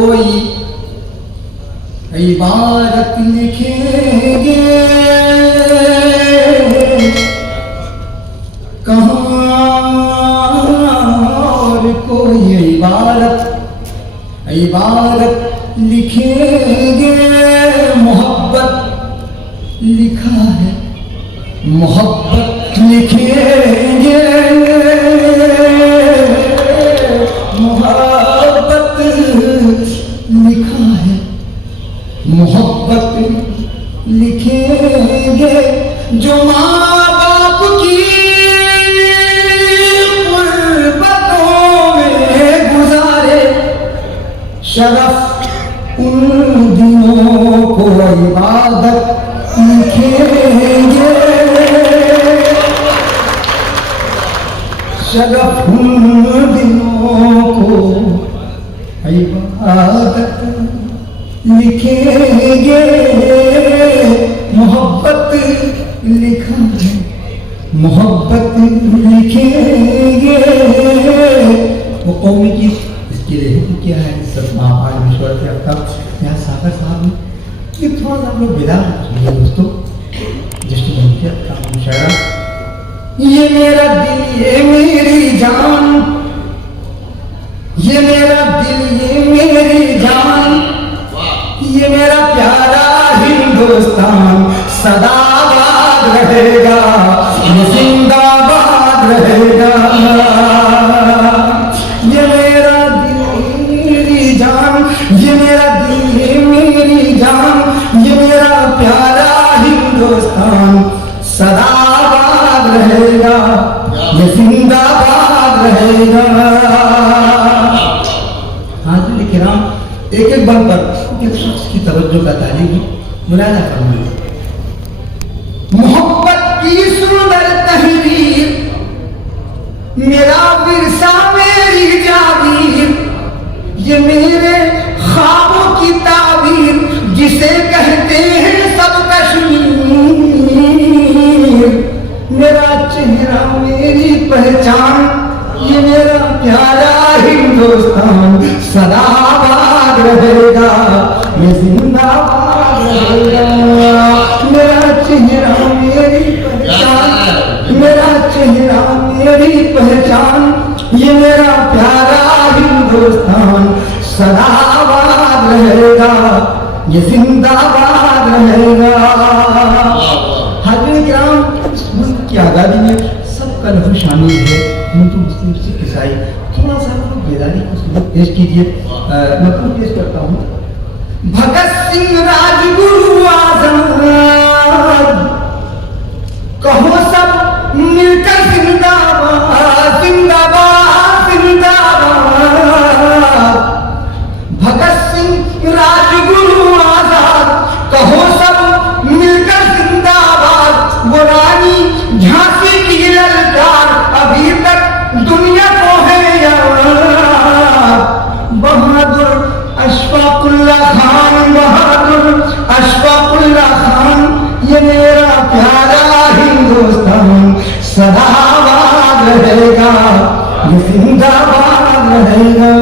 कोई इबारत लिखेंगे, कहाँ और कोई इबारत लिखेंगे। मोहब्बत लिखा है, मोहब्बत लिखेंगे, मोहब्बत लिखा है, मोहब्बत लिखेंगे। जो माँ बाप की गुर्बतों में गुजारे, शरफ उन दिनों को इबादत लिखेंगे, शरफ उन दिनों को इबादत लिखेंगे। मोहब्बत लिखा है, मोहब्बत लिखेंगे। वो कौमी की इसके लिए क्या है, सब महापाल के अब यहाँ सागर साहब ने ये थोड़ा सा आप लोग विदा सुनिए दोस्तों, जिसको बनते अपना मुशायरा। ये मेरा दिल ये मेरी जान, ये मेरा दिल ये मेरी जान, ये मेरा प्यारा हिंदुस्तान सदाबाद रहेगा, ये जिंदाबाद रहेगा। ये मेरा दिल मेरी जान, ये मेरा दिल ये मेरी जान, ये मेरा प्यारा हिंदुस्तान सदाबाद रहेगा, ये जिंदाबाद रहेगा। हाजिर किराम, एक एक बन पर एक शख्स की तवज्जो का तालीम मुलाजा फरमाइए। मोहब्बत की सुंदर तहरीर, मेरा विरसा मेरी जागीर, ये मेरे ख्वाबों की ताबीर, जिसे कहते हैं सब कश्मीर। मेरा चेहरा मेरी पहचान, ये मेरा प्यारा हिंदुस्तान सदाबाद रहेगा, ये जिंदाबाद रहेगा। मेरा चेहरा मेरी पहचान, मेरा चेहरा मेरी पहचान, ये मेरा प्यारा हिंदुस्तान सदाबाद रहेगा, ये जिंदाबाद रहेगा। हाजिर किराम, मुल्क की आज़ादी में सबका लफ्ज़ शामिल है, हिंदू मुस्लिम सिख ईसाई। थोड़ा सा बेदारी को पेश कीजिए, मैं खुद पेश करता हूँ। भगत सिंह राजगुरु आज़ाद, कहो सब मिलकर जिंदाबाद जिंदाबाद जिंदाबाद। भगत सिंह राजगुरु आज़ाद, कहो सब मिलकर जिंदाबाद। वो रानी झांसी की ललकार अभी तक दुनिया को है याद। बहादुर अशफाकुल्लाह खान, बहादुर अशफाकुल्लाह खान, ये मेरा प्यारा हिंदुस्तान सदाबाद रहेगा, ये जिंदाबाद रहेगा।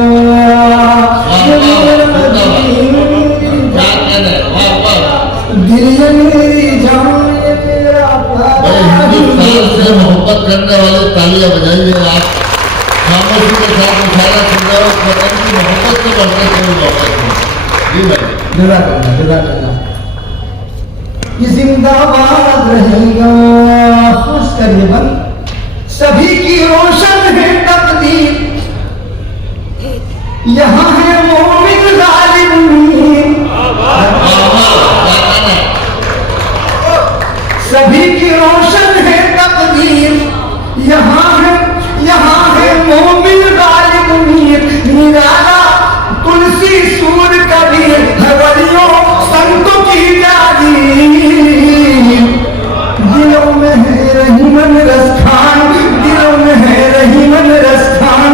दिल ये मेरी जान, ये मेरा प्यारा हिंदुस्तान से मोहब्बत करने वाले तालियां बजाइए। आप खामोशी के साथ मुशायरा सुन रहे हो, वतन की मोहब्बत से बढ़कर कोई मोहब्बत नहीं। जी भाई, जज़ाकल्लाह। ये जिंदाबाद रहेगा, खास कर ये बंद सभी की रोशन है तकदीर। यहाँ है मोमिन गालिब मीर, सभी की रोशन है तकदीर। यहाँ है मोमिन गालिब मीर, निराला तुलसी सूर कबीर, हवलियों संतों की जागीर। दिलों में है रहीमन रसखान, दिलों में है रहीमन रसखान,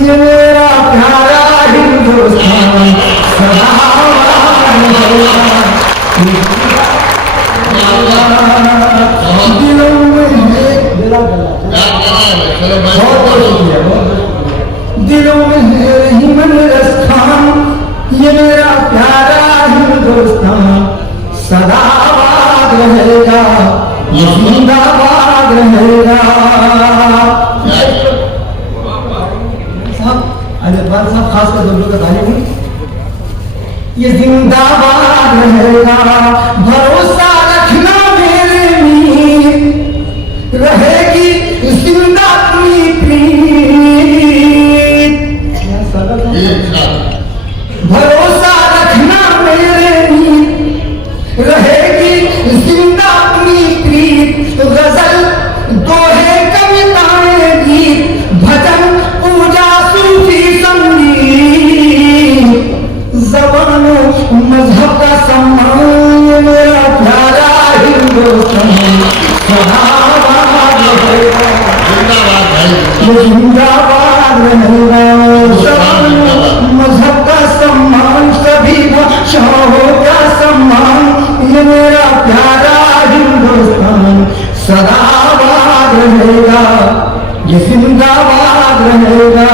ये मेरा प्यारा हिंदुस्तान सदाबाद रहेगा। दिलों में है दिलों में है रहीमन रसखान, ये मेरा प्यारा हिंदुस्तान सदाबाद रहेगा, ये जिंदाबाद रहेगा। साहब अरे बार साहब खास कर दोनों का गाने में ये जिंदाबाद रहेगा, भरोसा रखना मेरे मीर, रहेगी जिंदा अपनी प्रीत। भरोसा रखना मेरे मीर, रहेगी जिंदा अपनी प्रीत। गजल दोहे कविताएं गीत भजन पूजा सूफी संगीत, जबान मजहब का सम्मान मेरा प्यारा हिंदुस्तान सदाबाद रहेगा, जिंदाबाद रहेगा। जबान मजहब का सम्मान सभी भाषाओं का सम्मान, ये मेरा प्यारा हिंदुस्तान सदाबाद रहेगा, ये जिंदाबाद रहेगा।